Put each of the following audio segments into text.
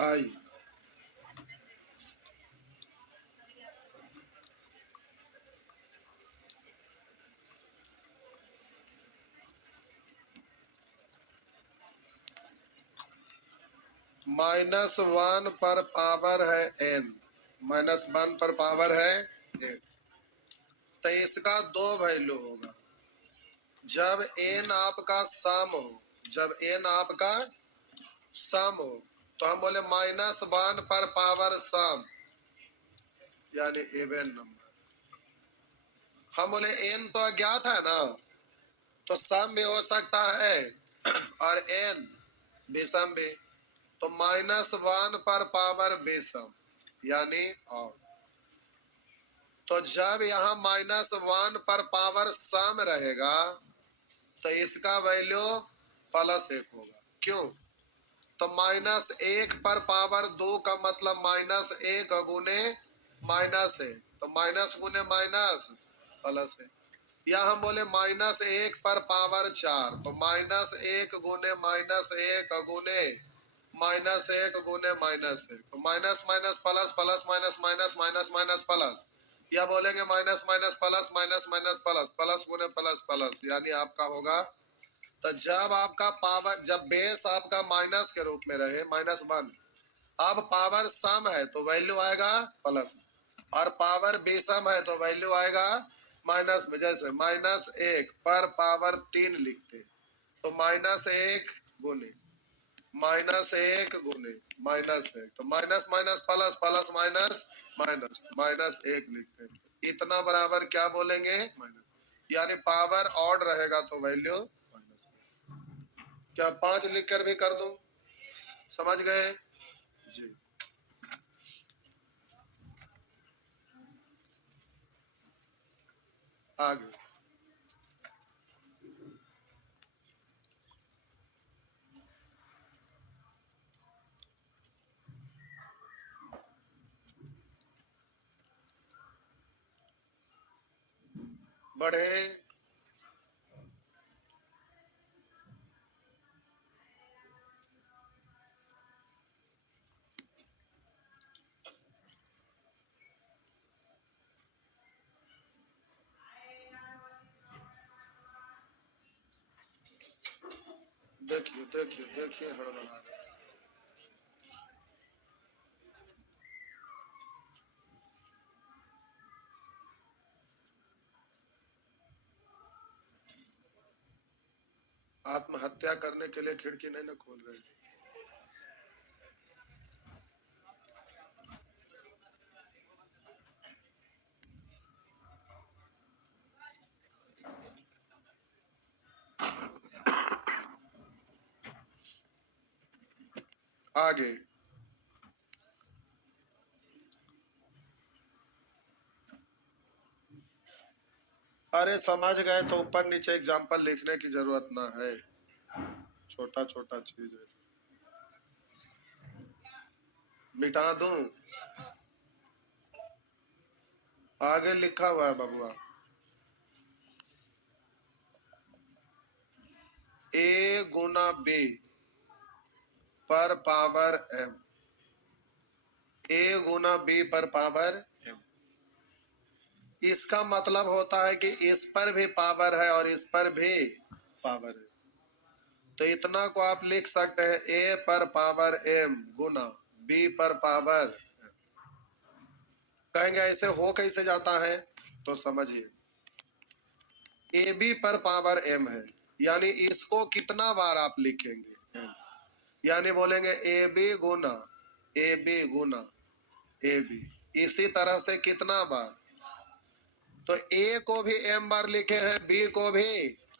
आई। -1 पर पावर है n, -1 पर पावर है n। तो इसका 2 वैल्यू होगा। जब n आपका सम हो, जब n आपका सम हो तो हम बोले -1 पर पावर सम, यानी इवन नंबर। हम बोले n तो अज्ञात है ना, तो सम भी हो सकता है और n विषम भी। तो -1 पर पावर विषम यानी और। तो जब यहाँ -1 पर पावर सम रहेगा तो इसका वैल्यू +1 होगा। क्यों? तो -1 पर पावर 2 का मतलब -1 गुने -1, तो माइनस गुने माइनस +1। या हम बोले -1 पर पावर 4, तो -1 गुने -1 गुने -1 गुने -1, तो minus minus plus, plus minus minus, minus minus plus. या बोलेंगे minus minus plus, minus minus plus, plus गुने प्लस प्लस, यानी आपका होगा। तो जब आपका पावर, जब बेस आपका माइनस के रूप में रहे -1, अब पावर सम है तो वैल्यू आएगा प्लस, और पावर विषम है तो वैल्यू आएगा माइनस में। जैसे -1 पर पावर 3 लिखते हैं तो -1 गुने -1 गुने -1, तो minus minus plus, plus minus minus, -1 लिखते हैं। इतना बराबर क्या बोलेंगे? माइनस। यानी पावर ऑड रहेगा तो वैल्यू माइनस। क्या 5 लिख कर भी कर दूं? समझ गए जी? आगे बढ़े। देखिए देखिए देखिए, हड़बड़ा रहे। आत्महत्या करने के लिए खिड़की नहीं ना खोल रहे। आगे अरे समझ गए तो ऊपर नीचे एग्जाम्पल लिखने की जरूरत ना है, छोटा छोटा चीज है। मिटा दूं? आगे लिखा हुआ है बबुआ, A गुना B पर power M, A Guna B पर पावर M। इसका मतलब होता है कि इस पर भी पावर है और इस पर भी पावर है। तो इतना को आप लिख सकते हैं A पर पावर M गुना B पर पावर M। कहेंगे ऐसे हो कैसे जाता है? तो समझिए, AB पर पावर M है, यानी इसको कितना बार आप लिखेंगे? M। यानी बोलेंगे AB गुना AB। इसी तरह से कितना बार? तो A को भी M बार लिखे हैं, B को भी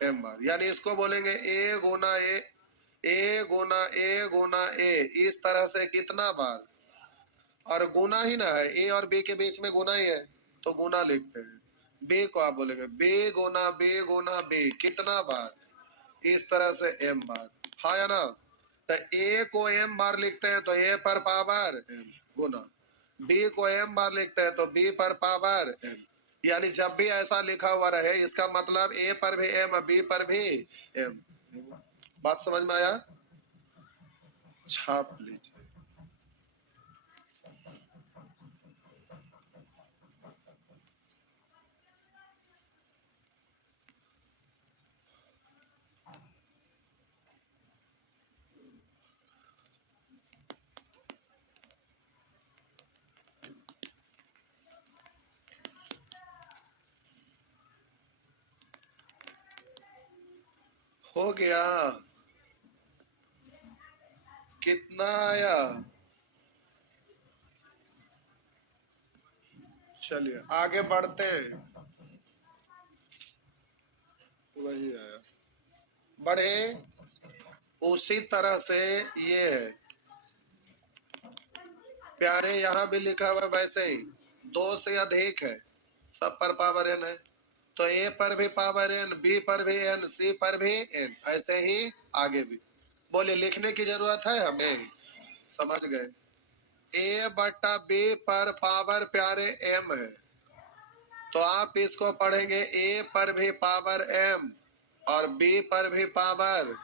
M बार, यानी इसको बोलेंगे A Guna A Guna A Guna A। इस तरह से कितना बार? और गुना ही ना है, A और B के बीच में गुना ही है तो गुना लिखते हैं। B को आप बोलेंगे B गुना B, कितना बार? इस तरह से M बार। हाँ या ना? तो A को M बार लिखते हैं तो A पर पावर M गुना, B को M बार लिखते हैं तो B पर पावर M। यानी जब भी ऐसा लिखा हुआ रहे इसका मतलब A पर भी M, B पर भी M। बात समझ में आया? छाप लीजिए। हो गया। कितना आया? चलिए आगे बढ़ते हैं। वही आया, बढ़े। उसी तरह से ये है प्यारे, यहाँ भी लिखा हुआ वैसे ही, दो से अधिक है, सब पर पावर एन है, तो ए पर भी पावर एन, बी पर भी एन, सी पर भी एन, ऐसे ही आगे भी। बोले लिखने की जरूरत है हमें, समझ गए। ए बट्टा बी पर पावर प्यारे एम है, तो आप इसको पढ़ेंगे ए पर भी पावर एम और बी पर भी पावर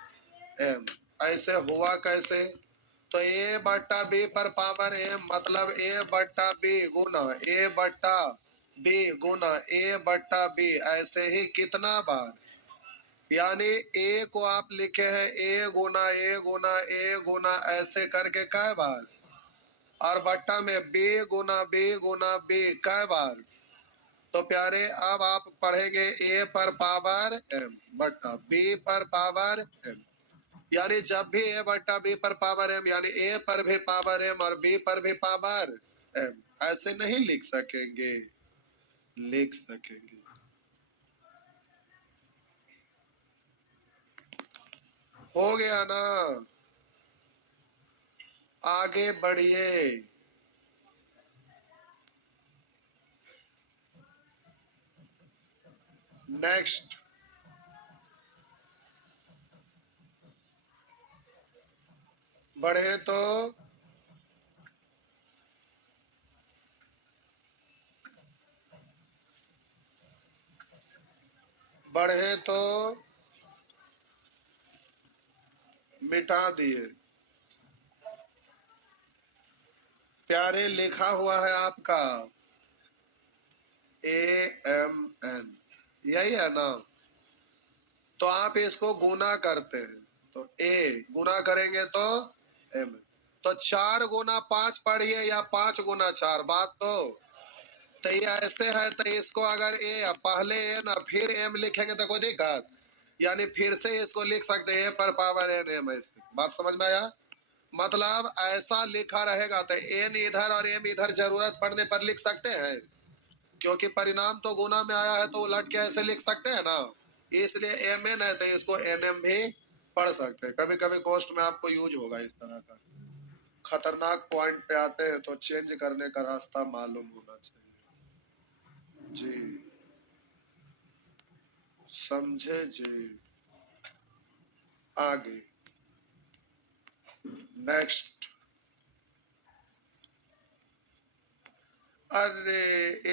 एम। ऐसे हुआ कैसे? तो ए बट्टा बी पर पावर एम मतलब ए बट्टा बी गुना ए बट्टा बी गुना ए बट्टा बी, ऐसे ही कितना बार, यानी ए को आप लिखे हैं ए गुना ए गुना ए गुना ऐसे करके कै बार, और बट्टा में बी गुना बी कै बार। तो प्यारे अब आप पढ़ेंगे ए पर पावर एम बट्टा बी पर पावर एम, यानी जब भी ए बट्टा बी पर पावर एम, यानी ए पर भी पावर एम और बी पर भी पावर एम, ऐसे नहीं लिख सकेंगे? लिख सकेंगे। हो गया ना? आगे बढ़िए। नेक्स्ट, बढ़े तो बढ़े तो मिटा दिए। प्यारे लिखा हुआ है आपका ए एम एन, यही है ना? तो आप इसको गुना करते हैं, तो ए गुना करेंगे तो एम, तो 4 गुना 5 पढ़िए या 5 गुना 4, बात तो ये ऐसे है, तो इसको अगर ए पहले ए ना फिर एम लिखेंगे तो कोई दिक्कत, यानी फिर से इसको लिख सकते हैं ए पर पावर एन एम, ऐसे। बात समझ में आया? मतलब ऐसा लिखा रहेगा तो एन इधर और एम इधर, जरूरत पड़ने पर लिख सकते हैं, क्योंकि परिणाम तो गुना में आया है, तो उलट के ऐसे लिख सकते हैं ना। इसलिए एम एन है तो इसको एन एम भी पढ़ सकते हैं। कभी कभी कोस्ट में आपको यूज होगा इस तरह का, खतरनाक पॉइंट पे आते हैं तो चेंज करने का रास्ता मालूम होना चाहिए जी, समझे जी। आगे नेक्स्ट। अरे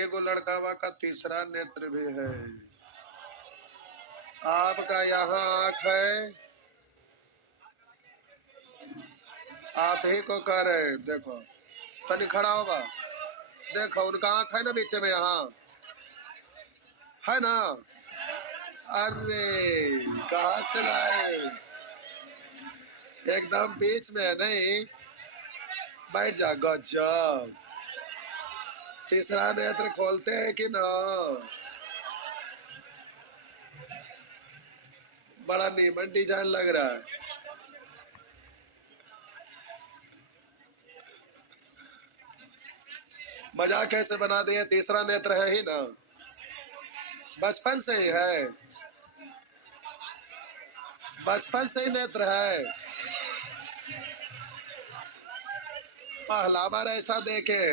एगो लड़कावा का तीसरा नेत्र भी है, आपका यहाँ आंख है, आप ही को कह रहे हैं, देखो तनी खड़ा होगा, देखो उनका आंख है ना बीच में, यहाँ है ना? अरे कहाँ से लाए? एकदम बीच में है नहीं? बैठ जा, गजब। तीसरा नेत्र खोलते हैं कि ना? बड़ा नीमन डिजाइन लग रहा है। मजाक कैसे बना दिए? तीसरा नेत्र है ही ना, बचपन से ही है, बचपन से ही नेत्र है। पहला बार ऐसा देखे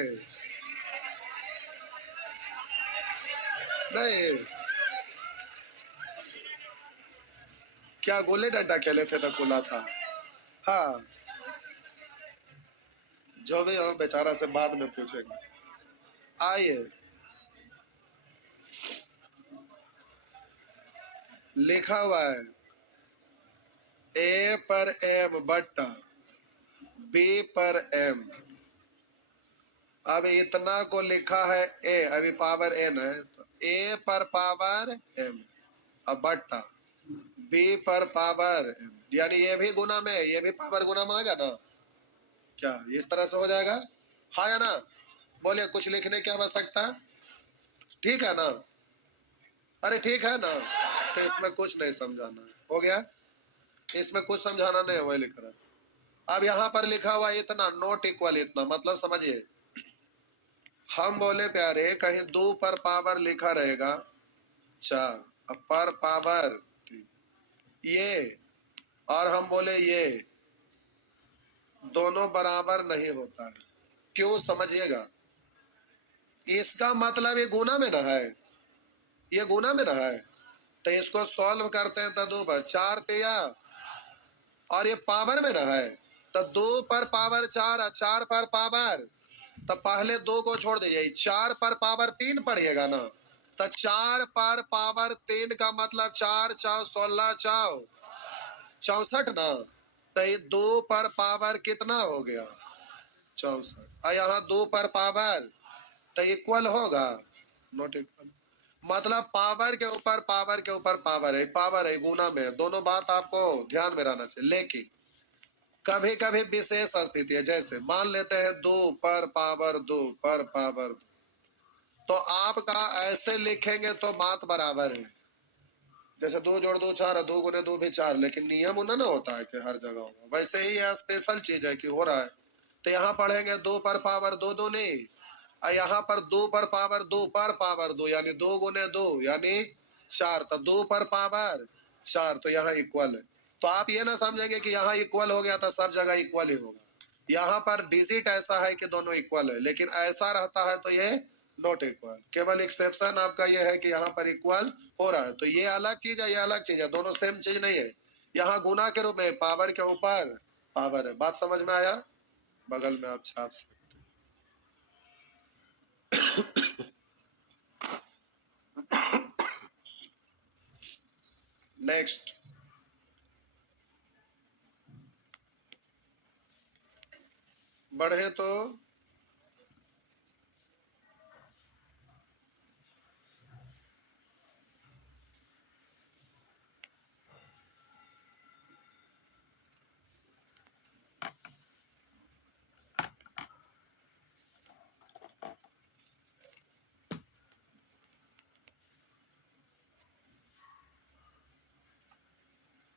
नहीं? क्या गोले डंडा खेले थे तो खुला था? हाँ, जो भी हो बेचारा से बाद में पूछेंगे। आइए, लिखा हुआ है ए पर एम बट्टा बी पर एम। अब इतना को लिखा है ए, अभी पावर एन है, तो ए पर पावर एम अब बट्टा बी पर पावर एम, यानी ये भी गुना में, ये भी पावर गुना में आएगा ना? क्या इस तरह से हो जाएगा? हाँ या ना? बोलिए, कुछ लिखने की आवश्यकता? ठीक है ना? अरे ठीक है ना? तो इसमें कुछ नहीं समझाना है, हो गया। इसमें कुछ समझाना नहीं है, वही लिख रहा है। अब यहाँ पर लिखा हुआ इतना, नॉट इक्वल इतना, मतलब समझिए, हम बोले प्यारे कहीं 2 पर पावर लिखा रहेगा 4, अब पर पावर ये, और हम बोले ये दोनों बराबर नहीं होता है। क्यों, समझिएगा, इसका मतलब ये गुना में ना है, ये गुना में ना है, तो इसको सॉल्व करते हैं तो 2 पर 4 तिया, और ये पावर में ना है, तो 2 पर पावर 4 और 4 पर पावर, तो पहले 2 को छोड़ दीजिए, 4 पर पावर 3 पढ़िएगा ना, तो 4 पर पावर 3 का मतलब 4 चौ 16 चौ 64 ना, तो ये 2 पर पावर कितना हो गया 64, और यहाँ 2 पर पावर तो इक्वल होगा, नॉट इक्वल, मतलब पावर के ऊपर पावर के ऊपर पावर है गुना में है। दोनों बात आपको ध्यान में रहना चाहिए। लेकिन कभी कभी विशेष स्थिति है, जैसे मान लेते हैं 2 पर पावर 2 पर पावर 2, तो आपका ऐसे लिखेंगे तो बात बराबर है, जैसे 2 जोड़ 2 4, 2 गुने 2 भी 4, लेकिन नियम उन्हें ना होता है कि हर जगह होगा, वैसे ही यह स्पेशल चीज है कि हो रहा है। तो यहाँ पढ़ेंगे 2 पर पावर 2 2 नहीं, और यहाँ पर 2 पर पावर 2 पर पावर 2, यानी 2 गुने 2 यानी 4, तो 2 पर पावर 4, तो यहाँ इक्वल है। तो आप ये ना समझेंगे कि यहाँ इक्वल हो गया तो सब जगह इक्वल ही होगा, यहाँ पर डिजिट ऐसा है कि दोनों इक्वल है, लेकिन ऐसा रहता है तो ये नॉट इक्वल। केवल एक्सेप्शन आपका ये है कि यहाँ पर इक्वल हो रहा है, तो ये अलग चीज है, ये अलग चीज है, दोनों सेम चीज नहीं है। यहाँ गुना के रूप में पावर के ऊपर पावर है। बात समझ में आया? बगल में आप छाप सकते। नेक्स्ट, बढ़े तो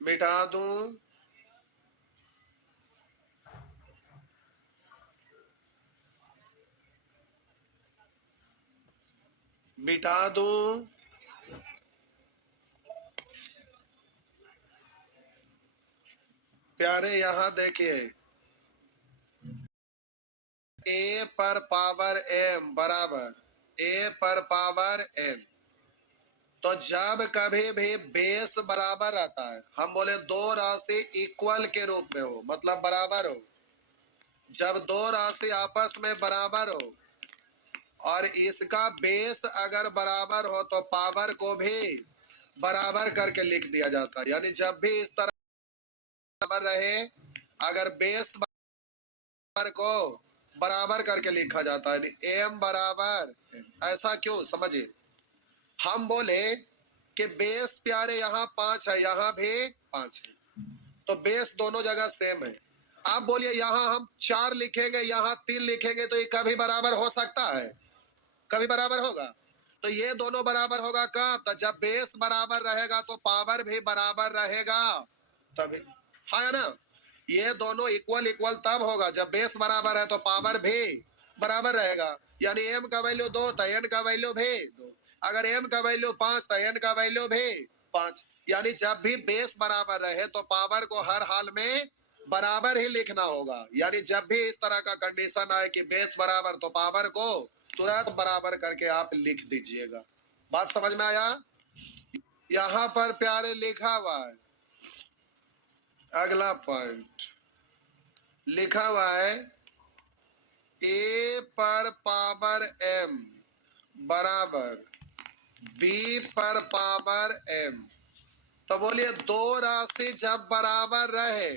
मिटा दूं, मिटा दूं, प्यारे यहाँ देखिए, a पर पावर m बराबर a पर पावर n, तो जब कभी भी बेस बराबर आता है, हम बोले दो राशि इक्वल के रूप में हो, मतलब बराबर हो, जब दो राशि आपस में बराबर हो और इसका बेस अगर बराबर हो तो पावर को भी बराबर करके लिख दिया जाता है। यानी जब भी इस तरह बराबर रहे, अगर बेस बराबर को बराबर करके लिखा जाता है, एम बराबर, ऐसा क्यों, समझिए, हम बोले कि बेस प्यारे यहाँ 5 है, यहाँ भी 5 है, तो बेस दोनों जगह सेम है। आप बोलिए यहाँ हम 4 लिखेंगे, यहाँ 3 लिखेंगे, तो ये कभी बराबर हो सकता है? कभी बराबर होगा? तो ये दोनों बराबर होगा कब? तो जब बेस बराबर रहेगा तो पावर भी बराबर रहेगा, तभी, हाँ ना, ये दोनों इक्वल इक्वल तब होगा जब बेस बराबर है तो पावर भी बराबर रहेगा। यानी m का वैल्यू 2 तो n का वैल्यू भी 2, अगर m का वैल्यू 5 तो n का वैल्यू भी 5। यानी जब भी बेस बराबर रहे तो पावर को हर हाल में बराबर ही लिखना होगा। यानी जब भी इस तरह का कंडीशन आए कि बेस बराबर, तो पावर को तुरंत बराबर करके आप लिख दीजिएगा। बात समझ में आया? यहाँ पर प्यारे लिखा हुआ है, अगला पॉइंट लिखा हुआ है a पर पावर m बराबर b पर पावर m। तो बोलिए दो राशि जब बराबर रहे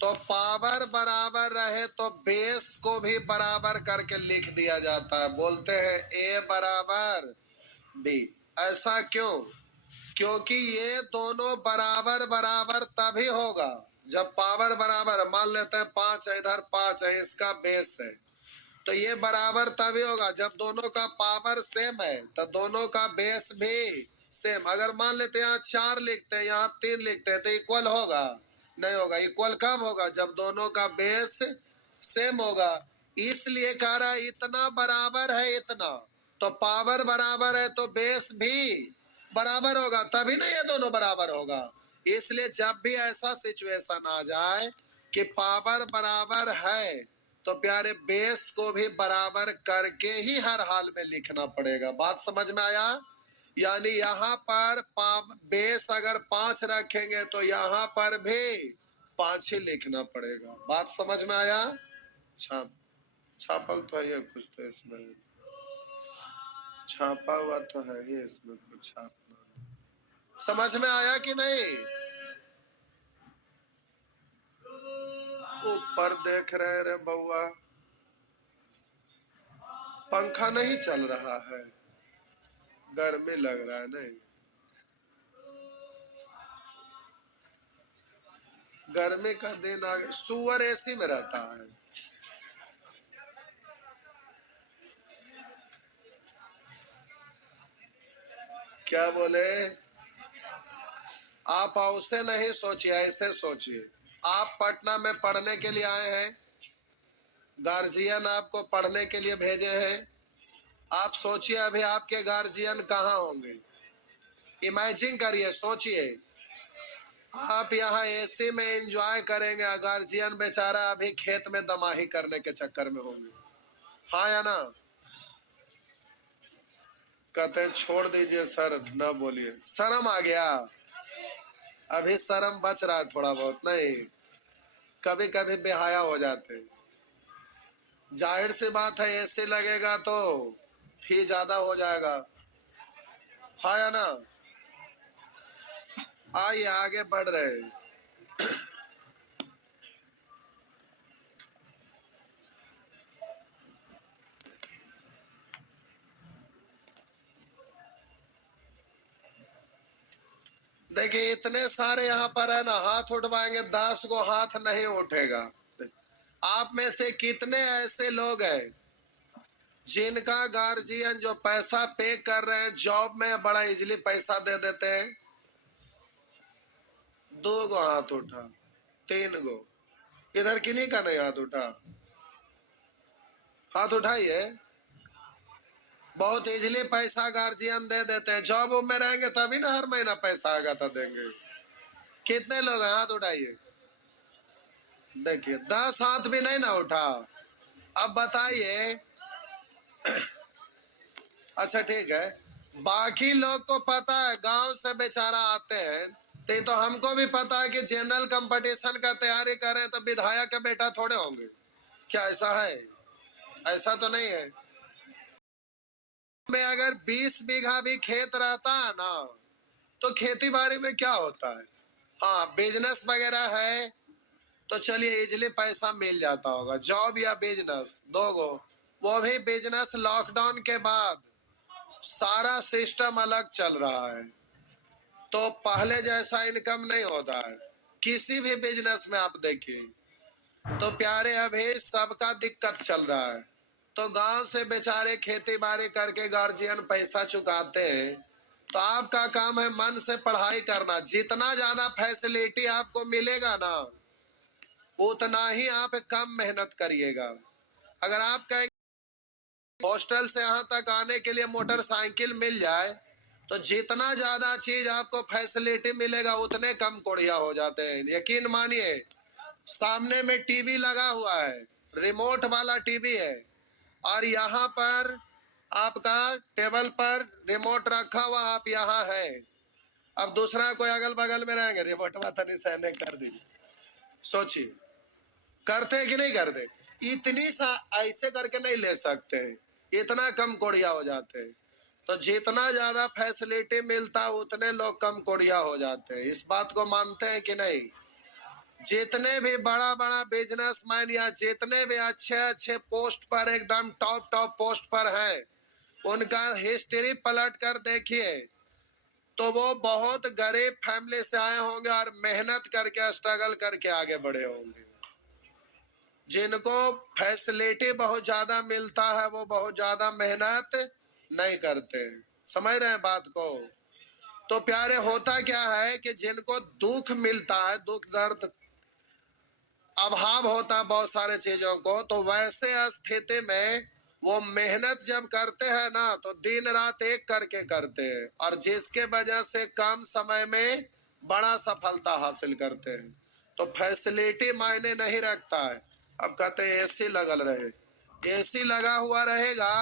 तो पावर बराबर रहे तो बेस को भी बराबर करके लिख दिया जाता है, बोलते हैं a बराबर b। ऐसा क्यों? क्योंकि ये दोनों बराबर बराबर तभी होगा जब पावर बराबर, मान लेते हैं 5 है, इधर 5 है, इसका बेस है, तो ये बराबर तभी होगा जब दोनों का पावर सेम है तो दोनों का बेस भी सेम। अगर मान लेते हैं यहाँ 4 लिखते हैं, यहाँ 3 लिखते हैं, तो इक्वल होगा? नहीं होगा। इक्वल कब होगा? जब दोनों का बेस सेम होगा। इसलिए कह रहा है इतना बराबर है इतना, तो पावर बराबर है तो बेस भी बराबर होगा, तभी ना ये दोनों बराबर होगा। इसलिए जब भी ऐसा सिचुएशन आ जाए कि पावर बराबर है तो प्यारे बेस को भी बराबर करके ही हर हाल में लिखना पड़ेगा। बात समझ में आया? यानी यहाँ पर बेस अगर 5 रखेंगे तो यहाँ पर भी 5 ही लिखना पड़ेगा। बात समझ में आया? छापल तो है ये कुछ, तो इसमें छापा हुआ तो है ये, इसमें कुछ छापना। समझ में आया कि नहीं? ऊपर देख रहे रे बउआ, पंखा नहीं चल रहा है, गर्मी लग रहा है। नहीं, गर्मी का दिन आ गया। सुअर एसी में रहता है। क्या बोले? आप उसे नहीं सोचिए, ऐसे सोचिए। आप पटना में पढ़ने के लिए आए हैं, गार्जियन आपको पढ़ने के लिए भेजे हैं। आप सोचिए अभी आपके गार्जियन कहाँ होंगे? इमेजिन करिए, सोचिए। आप यहाँ एसी में एंजॉय करेंगे, गार्जियन बेचारा अभी खेत में दमाही करने के चक्कर में होंगे। हाँ या ना? कहते हैं छोड़ दीजिए सर, न बोलिए, शर्म आ गया। अभी शर्म बच रहा है थोड़ा बहुत, नहीं कभी कभी बेहाया हो जाते हैं। जाहिर सी बात है एसी लगेगा तो फी ज्यादा हो जाएगा। हाँ या ना? आइए आगे बढ़ रहे हैं। देखिए इतने सारे यहाँ पर है ना, हाथ उठवाएंगे 10 को हाथ नहीं उठेगा। आप में से कितने ऐसे लोग हैं जिनका गार्जियन जो पैसा पे कर रहे हैं जॉब में बड़ा इजीली पैसा दे देते हैं? 2 गो हाथ उठा, 3 गो। इधर किन्हीं का नहीं हाथ उठा? हाथ उठाइए। बहुत इजीली पैसा गार्जियन दे देते हैं, जॉब में रहेंगे तभी ना हर महीना पैसा आएगा तो देंगे। कितने लोग हैं? हाथ उठाइए। देखिए 10 हाथ भी नहीं ना उठा। अब बताइए। अच्छा ठीक है, बाकी लोग को पता है, गांव से बेचारा आते हैं, तो हमको भी पता है कि जनरल कंपटीशन का तैयारी करें तो विधायक के बेटा थोड़े होंगे। क्या ऐसा है? ऐसा तो नहीं है। में अगर 20 बीघा भी खेत रहता है ना तो खेती बाड़ी में क्या होता है? हाँ बिजनेस वगैरह है तो चलिए इजिली पैसा मिल जाता होगा। जॉब या बिजनेस, 2 गो, वो भी बिजनेस लॉकडाउन के बाद सारा सिस्टम अलग चल रहा है, तो पहले जैसा इनकम नहीं होता है। किसी भी बिजनेस में आप देखिए तो प्यारे अभी सबका दिक्कत चल रहा है। तो गांव से बेचारे खेती बाड़ी करके गार्जियन पैसा चुकाते हैं, तो आपका काम है मन से पढ़ाई करना। जितना ज्यादा फैसिलिटी आपको मिलेगा ना उतना ही आप कम मेहनत करिएगा। अगर आप कहें हॉस्टल से यहाँ तक आने के लिए मोटरसाइकिल मिल जाए तो जितना ज्यादा चीज आपको फैसिलिटी मिलेगा उतने कम कोढ़िया हो जाते हैं। यकीन मानिए, सामने में टीवी लगा हुआ है, रिमोट वाला टीवी है, और यहाँ पर आपका टेबल पर रिमोट रखा हुआ, आप यहाँ है। अब दूसरा कोई अगल बगल में रहेंगे, रिमोट तनी सहने कर दी। सोचिए करते कि नहीं करते? इतनी सा ऐसे करके नहीं ले सकते हैं, इतना कम कोढ़िया हो जाते हैं। तो जितना ज्यादा फैसिलिटी मिलता है उतने लोग कम कोढ़िया हो जाते हैं। इस बात को मानते हैं कि नहीं? जितने भी बड़ा बड़ा बिजनेसमैन या जितने भी अच्छे अच्छे पोस्ट पर, एकदम टॉप टॉप पोस्ट पर है, उनका हिस्ट्री पलट कर देखिए तो वो बहुत गरीब फैमिली से आए होंगे और मेहनत करके स्ट्रगल करके आगे बढ़े होंगे। जिनको फैसिलिटी बहुत ज्यादा मिलता है वो बहुत ज्यादा मेहनत नहीं करते। समझ रहे हैं बात को? तो प्यारे होता क्या है कि जिनको दुख मिलता है, दुख दर्द अभाव होता है बहुत सारे चीजों को, तो वैसे स्थिति में वो मेहनत जब करते हैं ना तो दिन रात एक करके करते हैं, और जिसके वजह से कम समय में बड़ा सफलता हासिल करते हैं। तो फैसिलिटी मायने नहीं रखता है। अब कहते हैं एसी लगल रहे, एसी लगा हुआ रहेगा,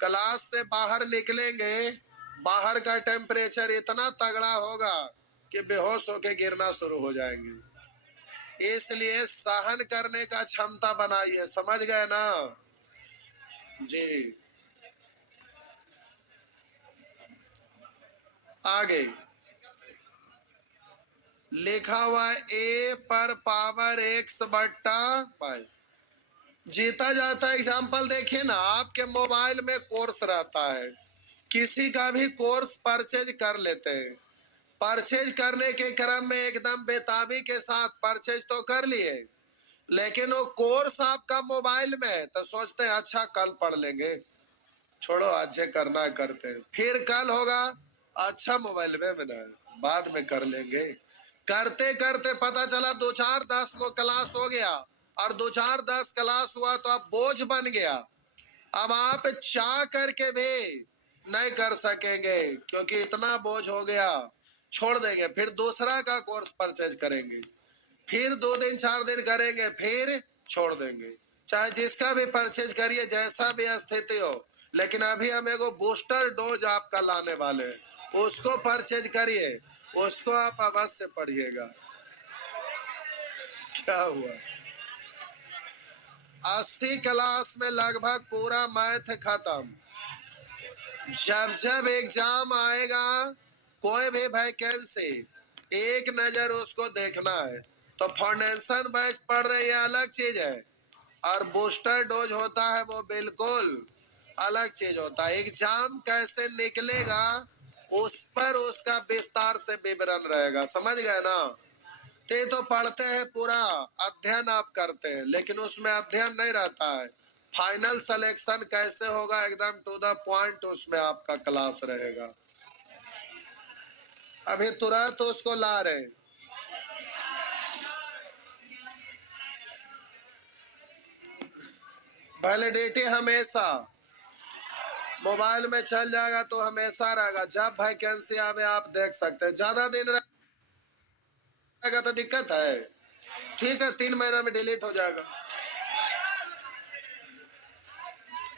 क्लास से बाहर निकलेंगे, बाहर का टेम्परेचर इतना तगड़ा होगा कि बेहोश होके गिरना शुरू हो जाएंगे। इसलिए सहन करने का क्षमता बनाइए, समझ गए ना जी। आगे लिखा हुआ ए पर पावर एक्स बट्टा पाई। जीता जाता एग्जाम्पल देखिए ना, आपके मोबाइल में कोर्स रहता है, किसी का भी कोर्स परचेज कर लेते हैं, परचेज करने के क्रम में एकदम बेताबी के साथ परचेज तो कर लिए, लेकिन वो कोर्स आपका मोबाइल में है तो सोचते हैं अच्छा कल पढ़ लेंगे, छोड़ो आज से करना है करते हैं, फिर कल होगा, अच्छा मोबाइल में बना है बाद में कर लेंगे। करते करते पता चला 2 4 10 को क्लास हो गया, और 2 4 10 क्लास हुआ तो अब बोझ बन गया। अब आप चाह करके भी नहीं कर सकेंगे क्योंकि इतना बोझ हो गया, छोड़ देंगे, फिर दूसरा का कोर्स परचेज करेंगे, फिर 2 दिन 4 दिन करेंगे, फिर छोड़ देंगे। चाहे जिसका भी परचेज करिए, जैसा भी स्थिति हो, लेकिन अभी हम एगो बूस्टर डोज आपका लाने वाले हैं, उसको परचेज करिए, उसको आप अवश्य पढ़िएगा। क्या हुआ? 80 क्लास में लगभग पूरा मैथ खत्म। जब जब एग्जाम आएगा, कोई भी वैकेंसी, एक नजर उसको देखना है। तो फाउंडेशन बैच पढ़ रहे हैं अलग चीज है, और बूस्टर डोज होता है वो बिल्कुल अलग चीज होता है। एग्जाम कैसे निकलेगा उस पर उसका विस्तार से विवरण रहेगा, समझ गए ना। तो पढ़ते हैं, पूरा अध्ययन आप करते हैं, लेकिन उसमें अध्ययन नहीं रहता है, फाइनल सिलेक्शन कैसे होगा एकदम टू द पॉइंट उसमें आपका क्लास रहेगा। अभी तुरंत उसको ला रहे। वैलिडिटी हमेशा मोबाइल में चल जाएगा तो हमेशा रहेगा, जब वैकेंसी आवे आप देख सकते हैं। ज्यादा दिन रहेगा तो दिक्कत है, ठीक है 3 महीना में डिलीट हो जाएगा।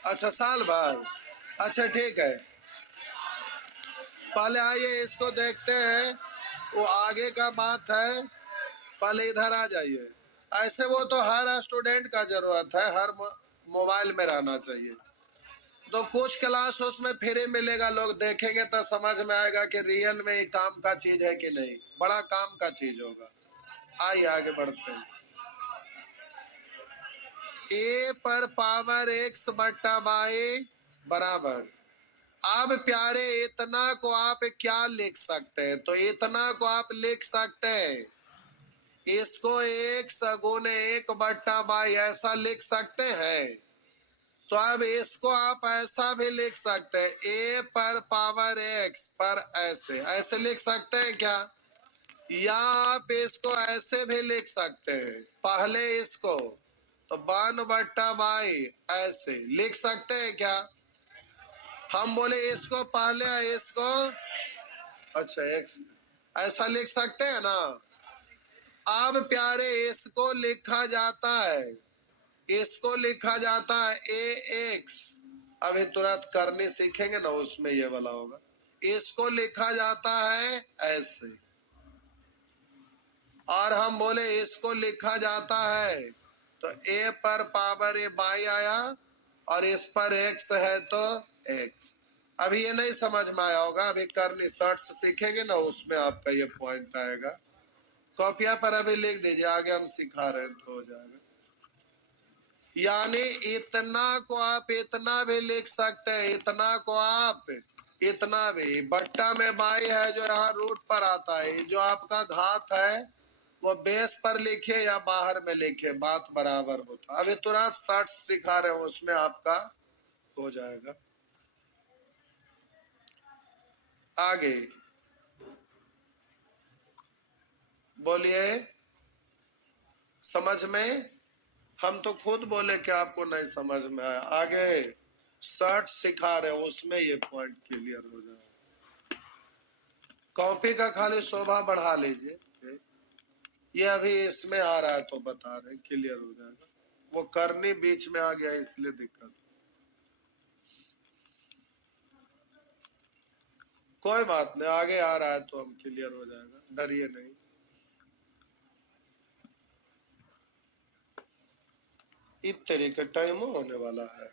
अच्छा साल भर, अच्छा ठीक है, पहले आइए इसको देखते हैं, वो आगे का बात है, पहले इधर आ जाइए। ऐसे वो तो हर स्टूडेंट का जरूरत है, हर मोबाइल में रहना चाहिए। तो कुछ क्लास उसमें फ्री मिलेगा, लोग देखेंगे तो समझ में आएगा कि रियल में ये काम का चीज है कि नहीं, बड़ा काम का चीज होगा। आइए आगे बढ़ते हैं। ए पर पावर एक्स बट्टा बाई बराबर। अब प्यारे इतना को आप क्या लिख सकते हैं? तो इतना को आप लिख सकते हैं, इसको एक सगुन 1/बाई ऐसा लिख सकते हैं। तो अब इसको आप ऐसा भी लिख सकते हैं, ए पर पावर एक्स पर ऐसे ऐसे लिख सकते हैं क्या? या आप इसको ऐसे भी लिख सकते हैं, पहले इसको तो 1/बाई ऐसे लिख सकते हैं क्या? हम बोले इसको पहले, इसको अच्छा एक्स ऐसा लिख सकते हैं ना। अब प्यारे इसको लिखा जाता है, इसको लिखा जाता है ए एक्स, अभी तुरंत करने सीखेंगे ना उसमें ये वाला होगा। इसको लिखा जाता है ऐसे, और हम बोले इसको लिखा जाता है तो ए पर पावर ए बाई आया, और इस पर एक्स है तो एक्स। अभी ये नहीं समझ में आया होगा, अभी करनी शर्ट्स सीखेंगे ना उसमें आपका ये पॉइंट आएगा। कॉपिया पर अभी लिख दीजिए, आगे हम सिखा रहे हैं तो हो जाएगा। यानी इतना को आप इतना भी लिख सकते हैं, इतना को आप इतना भी, बट्टा में बाई है जो यहाँ रूट पर आता है, जो आपका घात है वो बेस पर लिखे या बाहर में लिखे, बात बराबर होता। अभी तुरंत 60 सिखा रहे हो उसमें आपका हो जाएगा। आगे बोलिए, समझ में? हम तो खुद बोले कि आपको नहीं समझ में आया। आगे शर्ट सिखा रहे उसमें ये पॉइंट क्लियर हो जाए। कॉपी का खाली शोभा बढ़ा लीजिए, ये अभी इसमें आ रहा है तो बता रहे, क्लियर हो जाएगा। वो करनी बीच में आ गया इसलिए दिक्कत। कोई बात नहीं, आगे आ रहा है तो हम क्लियर हो जाएगा, डरिए नहीं। इस तरीके टाइम होने वाला है,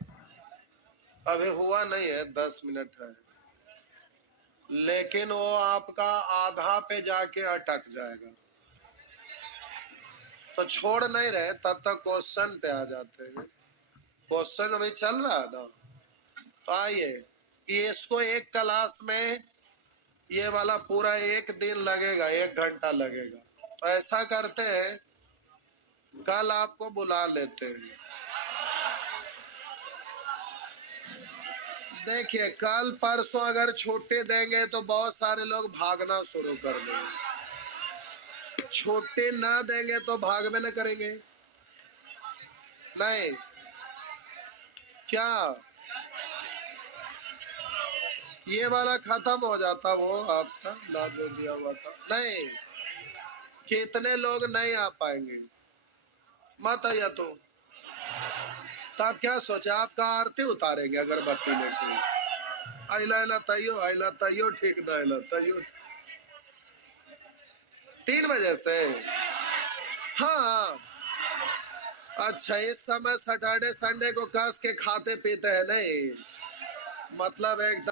अभी हुआ नहीं है, 10 मिनट है, लेकिन वो आपका आधा पे जाके अटक जाएगा। तो छोड़ नहीं रहे, तब तक क्वेश्चन पे आ जाते हैं। क्वेश्चन अभी चल रहा है ना, तो आइए, इसको एक क्लास में ये वाला पूरा एक दिन लगेगा, 1 घंटा लगेगा। तो ऐसा करते हैं, कल आपको बुला लेते हैं। देखिए, कल परसों अगर छुट्टी देंगे तो बहुत सारे लोग भागना शुरू कर देंगे। छुट्टी ना देंगे तो भागवे न करेंगे। नहीं क्या ये वाला खत्म हो जाता वो आपका ना जो दिया हुआ था? नहीं, कितने लोग नहीं आ पाएंगे? मत आइए तो तब क्या सोचा, आपका आरती उतारेंगे अगरबत्ती लेके। आइला तैयो ठीक ना तैयो 3 बजे से। हाँ, अच्छा, इस समय सैटरडे संडे को कस के खाते पीते हैं नहीं, मतलब एकदम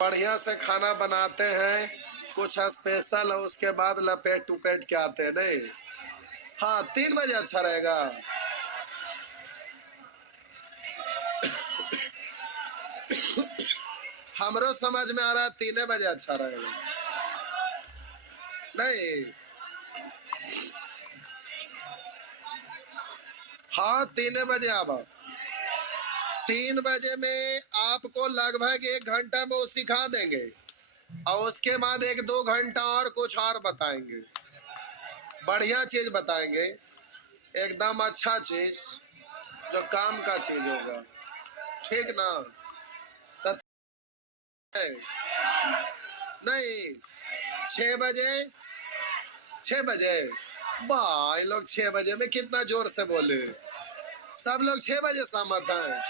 बढ़िया से खाना बनाते हैं, कुछ स्पेशल है, उसके बाद लपेट टुपेट के आते हैं नहीं। हाँ, 3 बजे अच्छा रहेगा। हमरो समझ में आ रहा है 3 बजे अच्छा रहेगा। नहीं, हाँ, 3 बजे आवा। 3 बजे में आपको लगभग 1 घंटा में वो सिखा देंगे, और उसके बाद 1-2 घंटा और कुछ और बताएंगे, बढ़िया चीज बताएंगे, एकदम अच्छा चीज, जो काम का चीज होगा, ठीक ना? तब नहीं, 6 बजे, 6 बजे, वाह, इन लोग 6 बजे में कितना जोर से बोले। सब लोग 6 बजे सहमत हैं?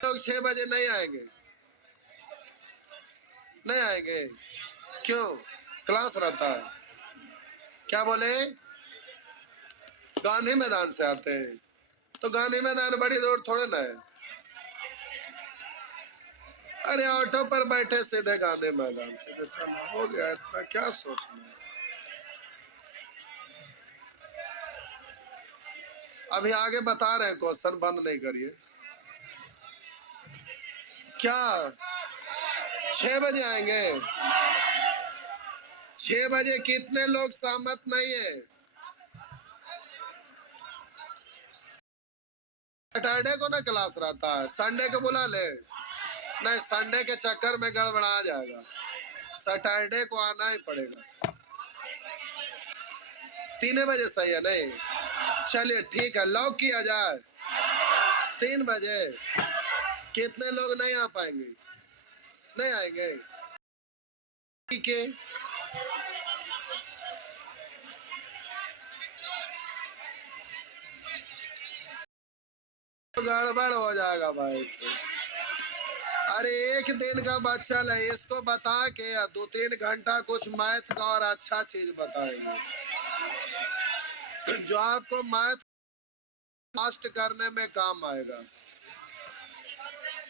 लोग 6 बजे नहीं आएंगे? नहीं आएंगे क्यों? क्लास रहता है। क्या बोले? गांधी मैदान से आते हैं? तो गांधी मैदान बड़ी दूर थोड़े ना है। अरे ऑटो पर बैठे सीधे गांधी मैदान से चलना, हो गया, इतना क्या सोचना। अभी आगे बता रहे हैं, क्वेश्चन बंद नहीं करिए। क्या 6 बजे आएंगे? 6 बजे कितने लोग सहमत नहीं है? सैटरडे को ना क्लास रहता है, संडे को बुला ले। नहीं, संडे के चक्कर में गड़बड़ा जाएगा, सैटरडे को आना ही पड़ेगा। 3 बजे सही है नहीं? चलिए ठीक है, लॉक किया जाए 3 बजे। कितने लोग नहीं आ पाएंगे? नहीं आएंगे? ठीक है, तो गड़बड़ हो जाएगा भाई से। अरे एक दिन का बच्चा है, इसको बता के 2-3 घंटा कुछ मैथ का और अच्छा चीज बताएंगे, जो आपको मैथ मास्ट करने में काम आएगा।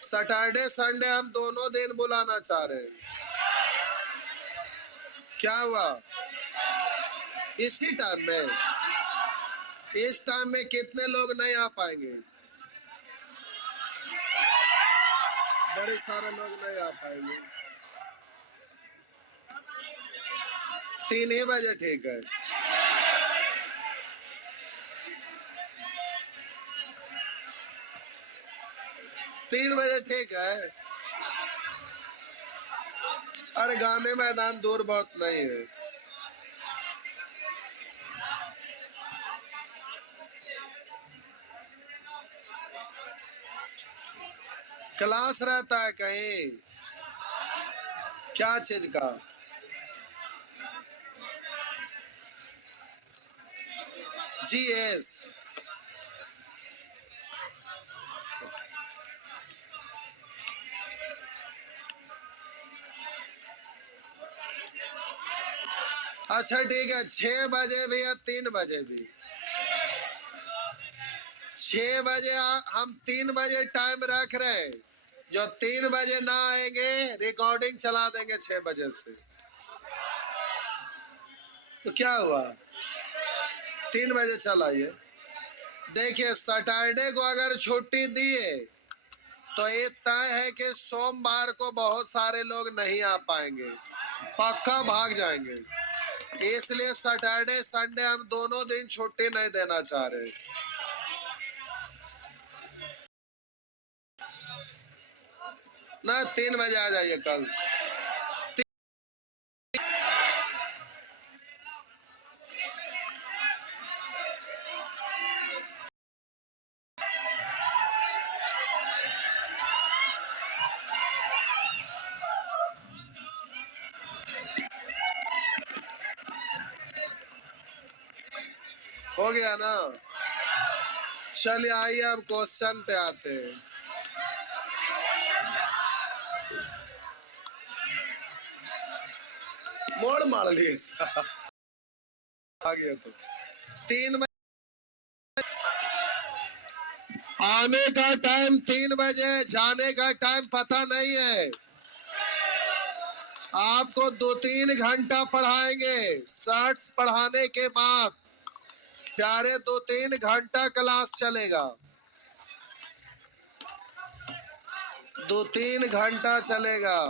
सैटरडे संडे हम दोनों दिन बुलाना चाह रहे हैं। क्या हुआ? इसी टाइम में, इस टाइम में कितने लोग नहीं आ पाएंगे? बड़े सारे लोग नहीं आ पाएंगे। 3 ही बजे ठीक है। 3 बजे ठीक है। अरे गांधी मैदान दूर बहुत नहीं है। क्लास रहता है कहीं, क्या चीज का? जीएस। अच्छा ठीक है, 6 बजे भी या 3 बजे भी? 6 बजे हम 3 बजे टाइम रख रहे हैं। जो 3 बजे ना आएंगे रिकॉर्डिंग चला देंगे 6 बजे से। तो क्या हुआ, 3 बजे चलाइए। देखिए सैटरडे को अगर छुट्टी दिए तो ये तय है कि सोमवार को बहुत सारे लोग नहीं आ पाएंगे, पक्का भाग जाएंगे। इसलिए सैटरडे संडे हम दोनों दिन छुट्टी नहीं देना चाह रहे। ना 3 बजे आ जाइए कल। हो गया ना? चलिए आइए अब क्वेश्चन पे आते हैं। मोड़ मार लिए आ गया तो 3 बजे आने का टाइम, 3 बजे जाने का टाइम पता नहीं है। आपको 2-3 घंटा पढ़ाएंगे। शर्ट्स पढ़ाने के बाद प्यारे 2-3 घंटा क्लास चलेगा, 2-3 घंटा चलेगा।